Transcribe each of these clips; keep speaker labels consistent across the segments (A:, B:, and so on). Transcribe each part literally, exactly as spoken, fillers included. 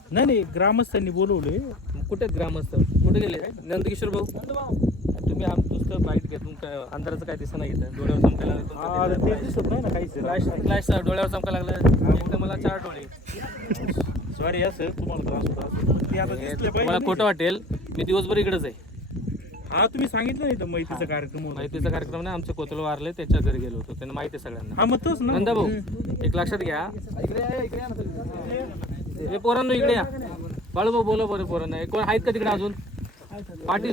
A: नाही नाही ग्रामस्थांनी बोलवले.
B: कुठे आहेत ग्रामस्थ? कुठे गेले? नंदकिशोर भाऊ तुम्ही आम नुसतं बाईट घेतून काय अंधाराचं काय दिसत नाही इथं डोळ्यावर चमकायला
A: हा, ते दिसत नाही ना काहीच.
B: फ्लॅश फ्लॅश डोळ्यावर चमकायला लागलं एक तर मला चार डोळे.
A: सॉरी असं तुम्हाला त्रास होता असं. ते आता दिसलं पाहिजे
B: मला
A: ना.
B: खोटं वाटेल, मी दिवसभर इकडेच आहे.
A: हा तुम्ही सांगितलं नाही तर माहितीचा कार्यक्रम होता.
B: माहितीचा कार्यक्रम ना, आमचे कोतळ वारले त्याच्या घरी गेलो होतो, त्यांना माहिती आहे सगळ्यांना.
A: हा मग तोच ना.
B: नंदा भाऊ एक लक्षात घ्या, हे पोरांनो इकडे या. बाळू भाऊ बोला बरं पोरांना. कोण आहेत का तिकडे अजून? पाटील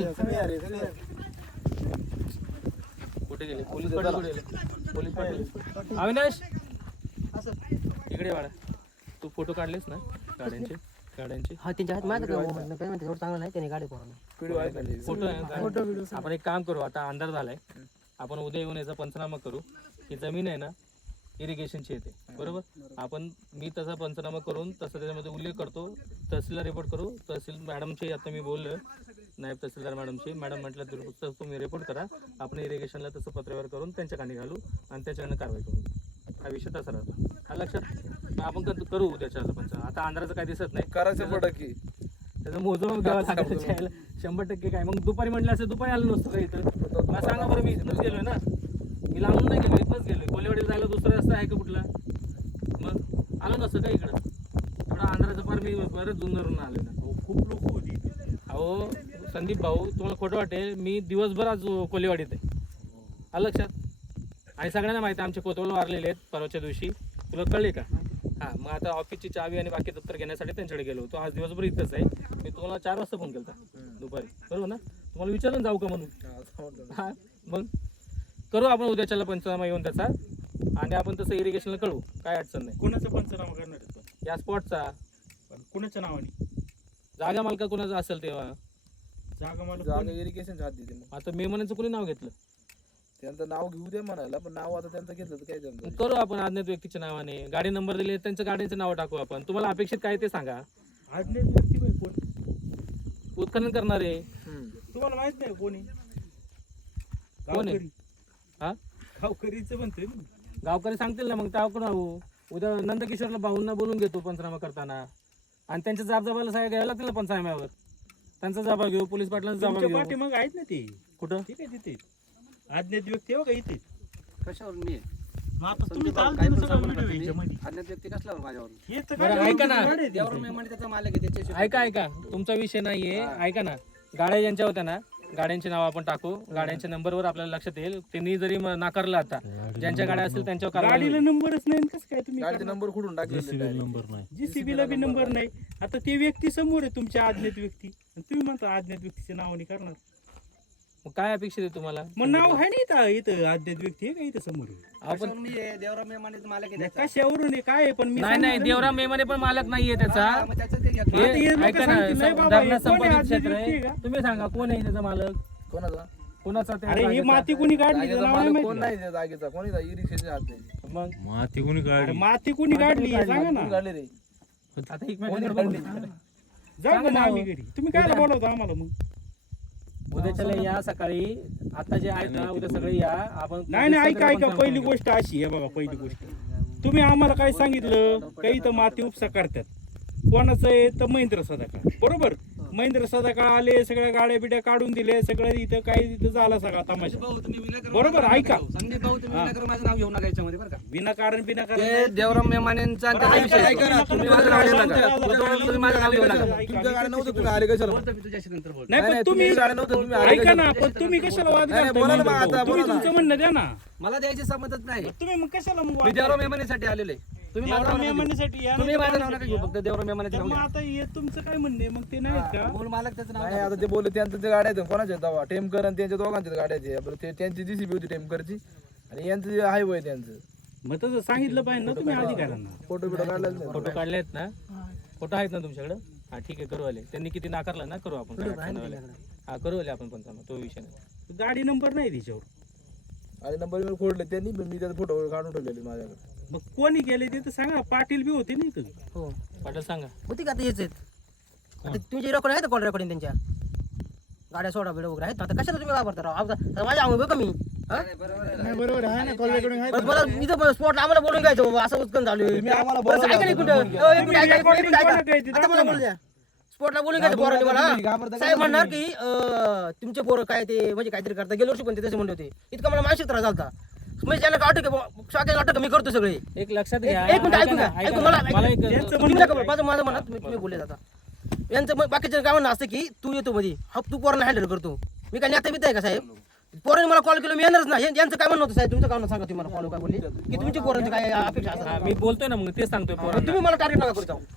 B: कुठे गेले? पोलीस पाटील कुठे गेले? पोलीस पाटील अविनाश इकडे बाळा. तू फोटो काढलेस ना गाड्यांचे? गाड्यांचे
C: हा त्यांच्या हात माझ्या काय म्हणते एवढं चांगलं नाही त्याने गाडी पोरांना
B: फोटो. आपण एक काम करू, आता अंधार झालाय, आपण उद्या येऊन याचा पंचनामा करू. ही जमीन आहे ना इरिगेशनची येते बरोबर. आपण मी तसा पंचनामा करून तसं त्याच्यामध्ये उल्लेख करतो, तहसीलला रिपोर्ट करू. तहसील मॅडमची आता मी बोललो नायब तहसीलदार मॅडमची, मॅडम म्हटलं तसं तुम्ही रिपोर्ट करा, आपण इरिगेशनला तसं पत्रव्यवहार करून त्यांच्या कानी घालू आणि त्याच्याकडनं कारवाई करू. हा विषय तसा राहतो. हा लक्षात आपण कर- करू उद्याच्या पंचनामा. आता अंधाराचं काय दिसत नाही,
D: करायचं पडत की
B: त्याचं मोजमाप घ्यावं लागेल त्याच्याला. शंभर टक्के काय मग दुपारी म्हटलं असं दुपारी आलं नसतं का इथं? मला सांगा बरं, मी इथनंच गेलोय ना, मी लांबून नाही गेलो, इथनंच गेलोय. कोलेवाडीला जायला दुसरा रस्ता आहे का कुठला? मग आलं नसतं का इकडं? थोडा अंधाराचं पार मी बरंच जुन्नरून आलो ना.
A: खूप लोक होती.
B: अहो संदीप भाऊ तुम्हाला खोटं वाटेल, मी दिवसभर आज कोलेवाडीत आहे. आलं लक्षात? आणि सगळ्यांना माहिती आहे आमचे कोतवाल वारलेले आहेत परवाच्या दिवशी, तुला कळले का? हां मग आता ऑफिसची चावी आणि बाकी दप्तर घेण्यासाठी त्यांच्याकडे गेलो होतो. आज दिवसभर इथंच आहे. मी तुम्हाला चार वाजता फोन केला दुपारी बरोबर ना? तुम्हाला विचारून जाऊ का म्हणून? हां मग करू आपण उद्याच्याला पंचनामा येऊन त्याचा, आणि आपण तसं इरिगेशनला कळू, काय अडचण नाही.
A: कोणाचा पंचनामा करणार आहे तो?
B: या स्पॉटचा
A: पण कोणाच्या नावाने?
B: जागा मालका कोणाचा असेल तेव्हा.
A: जागा मला
D: जागा इरिगेशन हात देते मग
B: आता मे महिन्याचं कोणी नाव घेतलं?
D: त्यांचं नाव घेऊ दे म्हणायला, पण नाव आता त्यांचं घेतलं तर काय त्यांचं.
B: करू आपण अज्ञात व्यक्तीच्या नावाने, गाडी नंबर दिले त्यांच्या गाडीचं नाव टाकू आपण. तुम्हाला अपेक्षित काय ते सांगा.
A: आज्ञात व्यक्ती बाई कोण?
B: उत्खनन करणारे
A: तुम्हाला माहित नाही कोणी?
B: कोण आहे?
A: गावकरी.
B: हा
A: गावकरीचं म्हणतोय ना.
B: गावकरी सांगतील ना, मग त्या कोण राहू. उद्या नंदकिशोरला भाऊंना बोलून घेतो पंचनामा करताना, आणि त्यांच्या जाबजाबाला सगळ्या घ्यायला लागतील ना पंचनाम्यावर. त्यांचा जाबा घेऊ, पोलीस पाटलांचा जाबा
A: तुमच्या
B: घेऊ.
A: पाठीमाग आहेत ना ते.
B: कुठं?
A: ठीक आहे तिथे अज्ञात व्यक्ती आहे बघा इथे.
C: कशावर मी
A: मग आता तुम्ही चालते ना सगळं व्हिडिओ याच्यामध्ये.
C: अज्ञात व्यक्ती कसल्यावर माझ्यावर
A: हे तर
B: बरं,
A: काय
B: ऐका ना.
A: गाडी आहे
C: देवराम
A: त्यांची.
C: मेहमान त्याचा मालक आहे त्याच्याशी
B: ऐका ऐका तुमचा विषय नाहीये. ऐका ना, गाड्या ज्यांच्या होत्या ना, गाड्यांची नाव आपण टाकू. गाड्यांच्या नंबरवर आपल्याला लक्षात येईल. त्यांनी जरी म- नाकारलं आता, ज्यांच्या गाड्या असतील त्यांच्यावर कारवाई
A: गाडीला
B: होईल.
A: नंबरच नाही कसं काय तुम्ही?
D: गाडीचे नंबर कुठून टाकले
A: जीसीबी ला बी नंबर नाही. आता ते व्यक्ती समोर आहे तुमच्या अज्ञात व्यक्ती, आणि तुम्ही म्हणता अज्ञात व्यक्तीच्या नावाने करणार.
B: मग काय अपेक्षित आहे तुम्हाला?
A: मग नाव आहे ना इथं, इथं अज्ञात व्यक्ती आहे का इथं समोर?
B: आपण
C: कशावर मी आहे देवराम मेहमान त्याचा मालक आहे
A: नाही,
C: त्याचा.
A: कशावरून आहे काय आहे, पण मी
B: नाही नाही,
A: सांगितलं
B: देवराम मेमाने पण मालक नाहीये त्याचा.
C: हा, मग त्याचं ते घेतलं.
B: हे
A: आता हे लोकं
B: ऐका ना,
A: सांगतील, नाही बाबा,
B: धरणा
A: हे कोण आहे
B: संपादित
A: आज्ञात
B: क्षेत्र
A: व्यक्ती आहे
B: आहे.
A: का?
B: तुम्ही सांगा कोण आहे त्याचा मालक?
D: कोणाचा
B: कोणाचा त्या
A: अरे ही
B: जागेचा?
A: माती कोणी काढली
D: जागेचा
A: त्याचं नाव नाही
D: मालक कोण
A: माहिती.
D: नाही त्या जागेचा, कोणी इरिगेशन हात द्यायची
B: मग
E: माती कोणी
A: अरे
E: काढली?
A: माती कोणी काढली हे सांगा ना.
D: काढले रे
B: आता एक मिनिट बघू.
A: जाऊ का मग आम्ही घरी? तुम्ही काय बोलवता आम्हाला मग?
B: उद्याच्याला या सकाळी. आता जे आहेत ना उद्या सगळे या आपण.
A: नाही नाही ऐका ऐका पहिली गोष्ट अशी आहे बघा. पहिली गोष्ट तुम्ही आम्हाला काय सांगितलं का इथं माती उपसा करतात. कोणाचं आहे तर महेंद्र सदाकाळ बरोबर. महेंद्र सदाकाळ आले, सगळ्या गाड्या बिड्या काढून दिले, सगळं इथं काय इथं झाला सगळा तमाशा.
C: भाऊ, तुम्ही विनाकारण
A: बरोबर,
C: माझं नाव
A: ऐका.
C: घेऊ. संदीप भाऊ तुम्ही विनाकारण माझं नाव घेऊ नका याच्यामध्ये बरं का.
A: विनाकारण
C: ते
A: विनाकारण
C: देवराम मेहमानेंचा आणि त्याचा विषय आहे.
D: ऐका ना,
C: तुम्ही माझं नाव घेऊ नका. तुम्ही माझं नाव घेऊ नका.
D: तुमच्या गाड्या नव्हतं, तुम्ही आले कशाला?
C: बोलतो मी तुझ्याशी नंतर बोलतो.
A: नाही पण
D: नाही,
A: तुम्ही
D: तुम्ही गाड्या नव्हतं, तुम्ही आले
A: ऐका ना,
D: कशाला?
A: पण तुम्ही कशाला वाद
D: नाही, नाही,
A: करताय
D: बोला ना
A: महेंद्र
D: मग आता,
A: भाऊ? तुम्ही
D: बोला ना.
A: तुमचं म्हणणं द्या ना.
C: मला द्यायची संमतच नाही.
A: तुम्ही मग कशाला मग
C: मी
A: वाद
C: देवराम
A: करताय?
C: मेहमानीसाठी आलेले. तुम्ही माझं
A: देवराम
C: नाव नका घेऊ.
A: मेहमानीसाठी या ना,
C: तुम्ही माझं नाव नका
A: देवराम
C: घेऊ. फक्त देवराम मेहमानीचं
A: तर
C: नाव
A: मग
C: घ्या.
A: आता हे तुमचं काय म्हणणं आहे? मग ते नाहीत का?
C: मूळ मालक त्याचं नाव
D: नाही
C: घ्या.
D: आता ते बोलले त्यांचं ते गाड्या आहेत कोणाच्या दवा टेमकर आणि त्यांच्या दोघांच्या गाड्याचे बरं ते त्यांची जीसीबी होती टेमकरची आणि यांचं जे हायवे त्यांचं
A: मग तसं सांगितलं पाहिजे ना तुम्ही अधिकाऱ्यांना.
D: फोटो बिटो काढला
B: फोटो काढले आहेत ना? फोटो आहेत ना तुमच्याकडे? हा ठीक आहे, करू आले. त्यांनी किती नाकारला ना, करू आपण. काय अडचण नाही. हा करू आले आपण पंचनामा, तो विषय नाही.
A: गाडी नंबर नाही तिच्यावर.
D: आणि नंबर बिंबर खोडले त्यांनी पण मी त्याचा फोटो काढून ठेवलेले माझ्याकडे.
A: मग कोणी गेले ते तर सांगा. पाटील बी होते नाही इथं.
C: हो.
B: पाटील सांगा.
C: होती का आता हेच आहेत. आता तुमची रेकॉर्ड आहे कॉल रेकॉर्डिंग त्यांच्या गाड्या सोडा बिडा वगैरे आहेत. आता कशाला तुम्ही वापरता राव? आता माझ्या अंग कमी
E: बरोबर आहे ना, कॉल रेकॉर्डिंग आहे.
C: मला इथं स्पॉटला आम्हाला बोलून घ्यायचं बाबा, असं उत्कन चालू आहे. बरं, ऐका ना एक मिनिटं. अ, एक मिनिट, ऐका, एक मिनिट, ऐका. आता मला बोलू द्या. स्पॉटला बोलून घ्यायचं पोरांनी मला. साहेब म्हणणार की अं, तुमचे पोरं काय ते म्हणजे काहीतरी करता, गेल्या वर्षी पण ते तसे म्हणले होते. इतका मला मानसिक त्रास झाला. म्हणजे त्यांना अटक आहे, अटक मी करतो सगळे.
B: एक लक्षात घ्या,
C: एक मिनिट
B: ऐका
C: ऐकून
B: ना,
C: घ्या,
B: ऐका
C: ऐकून
B: ना.
C: मला
B: मला
C: ऐका.
B: एक
C: तुम्ही नका बोलू. माझं माझं म्हणा, तुम्ही तुम्ही बोलले आता. यांचं मग बाकीच्या काय म्हणणं असतं की तू येतो मध्ये, हा तू पोरांना हँडल करतो. मी काय नेता बित आहे का साहेब? पोरांनी मला कॉल केला, मी येणारच ना. यांचं काय म्हणणं होतं साहेब? तुमचं काय म्हणणं सांगा तुम्ही मला. कॉल काय बोलली की तुमच्या पोरांची काय अपेक्षा
B: हा,
C: असतात?
B: मी बोलतोय ना, मग तेच सांगतोय पोरांना.
C: तुम्ही मला टार्गेट नका करू जाऊ.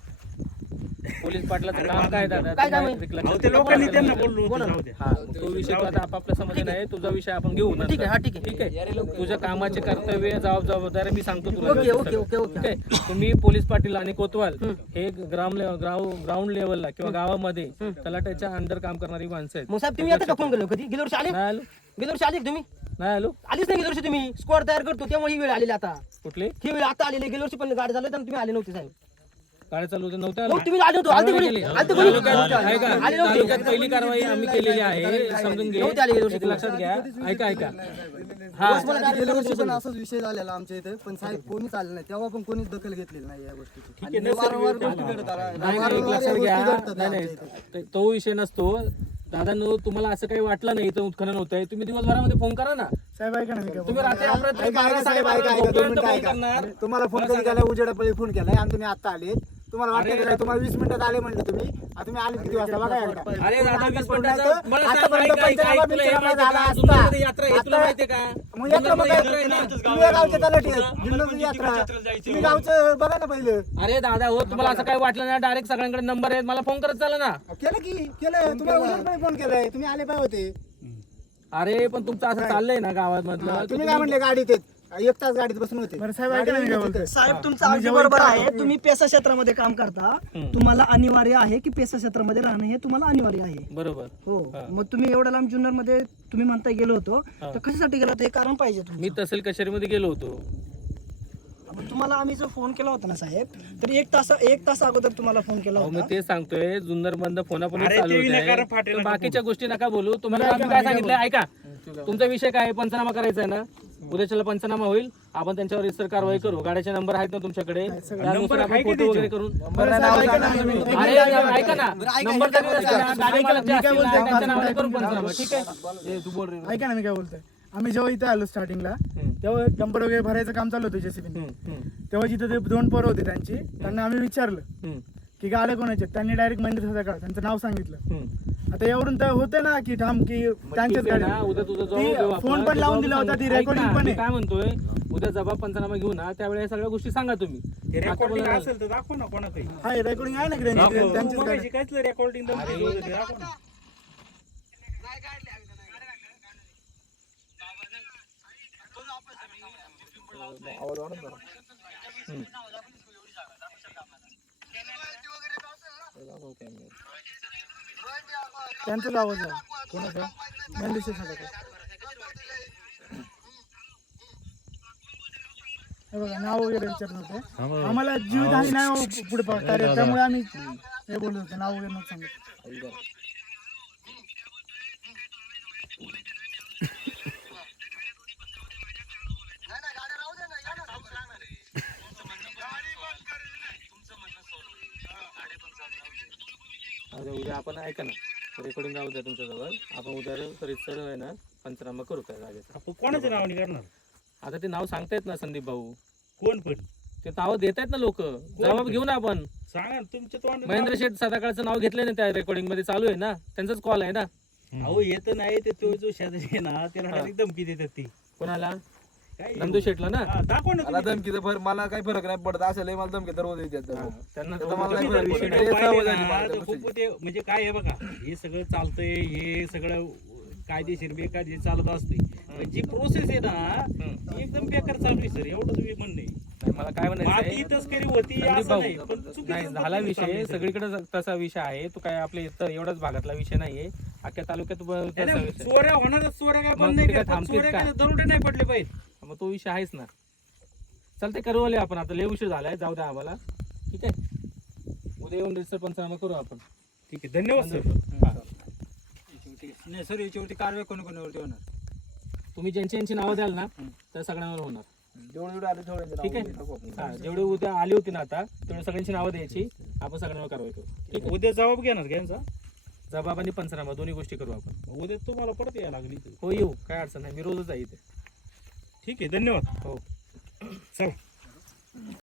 B: पोलीस पाटलाचं काम काय दादा?
C: काय काम
B: तुम्हाला
C: आहे?
B: एक
A: अहो,
B: लक्षात
A: ते
B: घ्या.
A: लोकांनी त्यांना बोललो होतं, जाऊ द्या.
B: हा, मग तो विषय तो आता आपापल्या समज नाही, तुझा विषय आपण घेऊ नंतर.
C: ठीक आहे, हा, ठीक आहे.
B: ठीक आहे. तुझ्या कामाचे कर्तव्य जबाब जबाबदारी मी सांगतो तुला.
C: Okay, okay, okay, okay.
B: ठीक आहे. तुम्ही पोलीस पाटील आणि कोतवाल हे ग्राउंड ग्राउंड लेवलला किंवा गावामध्ये तलाट्याच्या अंडर काम करणारी माणसं आहेत.
C: मग साहेब तुम्ही आता का फोन केला कधी? गेल्या वर्षी आले?
B: नाही आलो,
C: गेल्या वर्षी आले का तुम्ही?
B: नाही आलो.
C: आलीच नाही गेल्या वर्षी तुम्ही. स्क्वॉड तयार करतो तेव्हा ही वेळ आलेली आता.
B: कुठले
C: ही वेळ आता आलेली. गेल्या वर्षी पण गाडी झाली तर तुम्ही आले नव्हते साहेब.
B: गाड्या चालू होते नव्हत्या
C: मग तुम्ही आले होते, आलते कोणी? आलते कोणी?
B: ऐका,
C: आले नव्हते.
B: तालुक्यात पहिली कारवाई आम्ही केलेली आहे, समजून घे.
C: नव्हते आले गेल्या वर्षी.
B: एक लक्षात घ्या. ऐका ऐका हा,
E: गेल्या वर्षी पण असाच विषय झालेला आमच्या इथे, पण साहेब कोणीच आले नाही. तेव्हा पण कोणीच दखल घेतलेली नाही या गोष्टीची. आणि हे वारंवार गोष्टी घडत आल्या.
B: नाही, नाही, एक
E: वारंवार
B: लक्षात
E: या
B: घ्या.
E: गोष्टी घडतात
B: नाही
E: आमच्या
B: नाही
E: इथे.
B: ते- तो विषय नसतो दादांनो. तुम्हाला असं काही वाटलं नाही इथं उत्खनन होत आहे, तुम्ही दिवसभरामध्ये फोन करा ना.
E: साहेब ऐका ना, मी काय
B: तुम्ही रात्री अपरात्री
F: ऐका,
B: बारा,
F: ऐका, साहेब,
B: साडेबारा
F: ऐका, ऐका, दोन
B: झोपेपर्यंत
F: मिनिटं
B: फोन
F: ऐका.
B: करणार.
F: तुम्हाला फोन कधी केला? उजेडापळी फोन केलाय आणि तुम्ही आता आले. तुम्हाला वाटतं
B: अरे,
F: काय? तुम्हाला वीस मिनिटात आले म्हणलं तुम्ही. आता तुम्ही आले किती वाजता बघा एकदा.
B: अरे दादा, वीस
F: पण
B: मिनिटाचं
F: नाही
B: मला
F: तर
B: सांग,
F: आतापर्यंत
B: ऐका, ऐका,
F: पंचनामा
B: तुला हे
F: बिंचनामा
B: माहिती
F: झाला
B: आहे का?
F: असता.
B: जुन्नरमध्ये यात्रा आहे, तुला
F: आता-
B: माहिती आहे का?
F: मग यात्रा मग
B: जुन्नरमध्ये यात्रा आहे ना.
F: तुम्ही या गावचे तलाठी आहेत. जुन्नरची यात्रा. तुम्ही गावचं बघा ना पहिलं.
B: अरे दादा हो, तुम्हाला असं काही वाटलं ना, डायरेक्ट सगळ्यांकडे नंबर आहे, मला फोन करत चालला ना.
F: केलं की केलं. तुम्हाला उजेडापळी फोन केलाय. तुम्ही आले पाहिजे होते.
B: अरे पण तुमचं असं चाललंय ना गावात मधलं.
F: तुम्ही काय म्हणले गाडीत आहेत? एक तास गाडीत बसून होते.
E: बरं साहेब ऐका ना, मी काय बोलतोय.
G: साहेब तुमचं अगदी बरोबर आहे. तुम्ही पेसा क्षेत्रामध्ये काम करता, तुम्हाला अनिवार्य आहे की पेसा क्षेत्रामध्ये राहणं हे तुम्हाला अनिवार्य आहे.
B: बरोबर.
G: हो, मग तुम्ही एवढ्या लांब जुन्नर मध्ये तुम्ही म्हणता गेलो होतो, तर कशासाठी गेलो होतो हे कारण पाहिजे तुमचं.
B: मी तहसील कचेरीमध्ये गेलो होतो.
G: मग तुम्हाला आम्ही जो फोन केला होता ना साहेब, तर एक तास एक तास अगोदर तुम्हाला फोन केला
B: अहो, मी
G: होता.
B: तेच सांगतोय, जुन्नर बंद फोन पण
A: अरे,
B: चालू
A: ते विनाकारण
B: होते.
A: फाटेल
B: तर
A: नका
B: बाकीच्या गोष्टी नका बोलू. तुम्हाला आम्ही काय सांगितलं ऐका. तुमचा विषय काय आहे? पंचनामा करायचा आहे ना. उद्याच्याला पंचनामा होईल, आपण त्यांच्यावर रिसर कारवाई करू. गाड्याचे नंबर आहेत ना तुमच्याकडे, त्यानुसार आपण फोटो वगैरे करून. अरे ऐका ना, नंबर तरी नसेल ना, गाड्यांच्या लक्षात असतील ना, त्यांच्या नावाने करू पंचनामा. ठीक आहे.
E: तू बोल ऐका ना, मी काय बोलतोय. आम्ही जेव्हा इथे आलो स्टार्टिंगला, तेव्हा डंपर वगैरे भरायचं काम चालू होतं जेसीबी. तेव्हा जिथे ते दोन पोरं होते त्यांची, त्यांना आम्ही विचारलं की गाड्या कोणाच्या. त्यांनी डायरेक्ट महेंद्र सदाकाळ त्यांचं नाव सांगितलं. आता एवढून तर होते ना की ठाम की त्यांच्याच
B: ठीक आहे ना,
E: गाड्या.
B: उद्या तुझा
E: ती
B: जबाब देऊ आपण.
E: फोन पण
B: ते
E: लावून
B: जबाब
E: दिला होता,
B: सांग-
E: ती
B: ऐक
E: रेकॉर्डिंग
B: ना,
E: पण
B: मी
E: आहे.
B: काय म्हणतोय, उद्या जबाब पंचनामा घेऊ ना, त्यावेळेस या सगळ्या गोष्टी सांगा तुम्ही.
A: ते
B: आता
A: रेकॉर्डिंग
B: बोला.
A: असेल तर दाखव ना कोणाकडे.
E: हा रेकॉर्डिंग आहे ना की त्यांची- त्यांचीच गाडी.
A: काहीच रेकॉर्डिंग दाखव ना.
E: त्यांचाच आवाज आहे. कोणाचा? महेंद्र सदाकाळ. हे बघा, नाव वगैरे विचारत होते. आम्हाला जीवितहानी नाही हो पुढे कार्य, त्यामुळे आम्ही हे बोलत होते. नाव वगैरे नव्हतं सांगत.
B: आता उद्या आपण ऐका ना, रेकॉर्डिंग राहू द्या तुमच्याजवळ. आपण उद्या सर आहे ना, पंचनामा करू त्या जागेचा.
A: आपण कोणाच्या नावाने करणार?
B: आता ते नाव सांगतायत ना संदीप भाऊ,
A: कोण पण
B: ते नाव देत आहेत ना लोक. जबाब घेऊ ना आपण.
A: सांगा ना, तुमच्या तोंडात
B: महेंद्र शेठ सदाकाळचं नाव घेतलंय ना त्या रेकॉर्डिंग मध्ये, चालू आहे ना, त्यांचाच कॉल आहे ना.
A: अहो येत नाही ते तो जो शेजारी आहे ना, त्याला डायरेक्ट धमकी देतात ती.
B: कोणाला?
A: काय
B: नंदू शेठला ना.
A: हा, दाखव ना
D: मला
A: तुम्ही.
D: धमकीचं फरक मला काही फरक नाही पडत. असं लय मला धमकी दररोज येतात.
B: त्यांना
D: आता मला
A: तुम्ही
D: नाही
A: जर
D: विषय
A: video
D: नाही.
A: पाहिले
D: सवय झाली
A: ना,
D: मला
A: तर
D: त्या
A: खूप
D: गोष्टीची.
A: ते म्हणजे काय आहे बघा, हे सगळं चालतंय, हे सगळं कायदेशीर बेकायदेशीर चालत असते, पण जी प्रोसेस आहे ना ती एकदम बेकार चालू आहे सर. एवढं तुम्ही म्हणणे.
B: नाही, मला काय
A: माती
B: म्हणायचं
A: तस्करी होती
B: संदीप
A: असं
B: भाऊ,
A: नाही, पण चुकीचं
B: नाही झाला
A: पद्धतीने
B: विषय
A: चालू आहे, सर.
B: सगळीकडे तसा विषय आहे. तो काय आपल्या इथं एवढाच भागातला विषय नाहीये, अख्ख्या तालुक्यात ब-
A: नाही,
B: तसा
A: नाही,
B: विषय.
A: चोऱ्या होणारच. चोऱ्या काय
B: मग
A: बंद नाही
B: ते काय
A: करतात.
B: थांबतील
A: चोऱ्या
B: का?
A: काय दरोडे नाही पडले पाहिजे.
B: मग तो विषय आहेच ना. चालते करू आले आपण, आता लय उशीर झालाय, जाऊ द्या आम्हाला. ठीक आहे, उद्या येऊन रिसर पंचनामा करू आपण.
A: ठीक आहे, धन्यवाद सर.
B: हा.
F: नाही सर, याच्यावरती कारवाई कोणी कोणावरती होणार?
B: तुम्ही ज्यांची यांची नावं द्याल ना तर सगळ्यांवर होणार.
D: जेवढे जेवढे आले तेवढ्यांचे नाव
B: ठीक आहे.
D: टाकू आपण.
B: हा जेवढे उद्या आले होते ना आता तेवढे सगळ्यांची नावं द्यायची, आपण सगळ्यांवर कारवाई करू. ठीक आहे.
A: उद्या जबाब घेणार का यांचा?
B: जबाब आणि पंचनामा दोन्ही गोष्टी करू आपण.
A: उद्या तुम्हाला परत यायला लागली तर.
B: हो येऊ, काय अडचण नाही, मी रोजच आहे इथे.
A: ठीक आहे, धन्यवाद.
B: हो
A: चला.